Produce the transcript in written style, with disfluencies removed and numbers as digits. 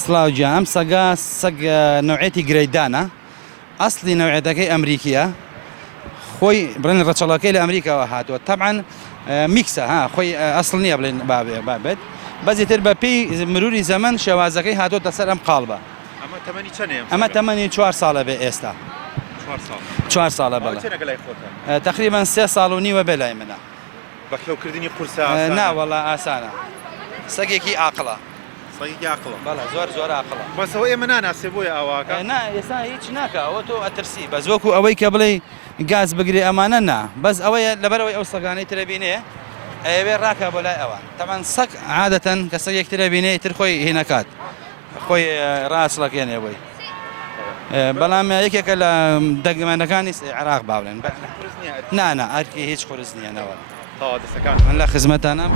سلااوجیان ئەم سەگا سەگ نوعێتی گرەیدانە ئەسلی نوعێتەکەی ئەمریکیە خۆی بڵێن ڕەچەڵەکەی لە ئەمریکاوە هاتووە تەبعەن میکسە خۆی ئەسڵ نییە بڵێن بابێت بەزی تر بە پێی مروری زەمن شێوازەکەی هاتوۆتە سەر ئەم قاڵبە ئەمە تەمەنی 4 ساڵە بێ ئێستا 4 ساڵە بەڵێ تقریبا 3 ساڵ و نیوە بێ لای منە بەخێوکردنی قورسە ناوەڵا ئاسانە سەگێکی عاقڵە بەڵێ زۆر عاقڵە بەسەوە ئێمە ناناسێ بۆیە ئاواکە ئێستا هیچ ناکە ئەوە تۆ ئەترسی بەس وەکو ئەوەی کە بڵێ گاز بگرێ ئەمانە نا بەس ئەوەیە لەبەرەوەی ئەو سەگانەی ترەبینێ ئەوێ ڕاکە بۆ لای ئەوە تەمان سەگ عادەتەن کە سەگێک ترەبینێ تر خۆی هێنەکات خۆی ڕاستڵەکێنێەوەی بەڵام یەکێکە لە دەگمەنەکانی عێراق باڵێن نانا ئەرکی هیچ قورس نییەنەوە دەستەکان من لە خزمەتانە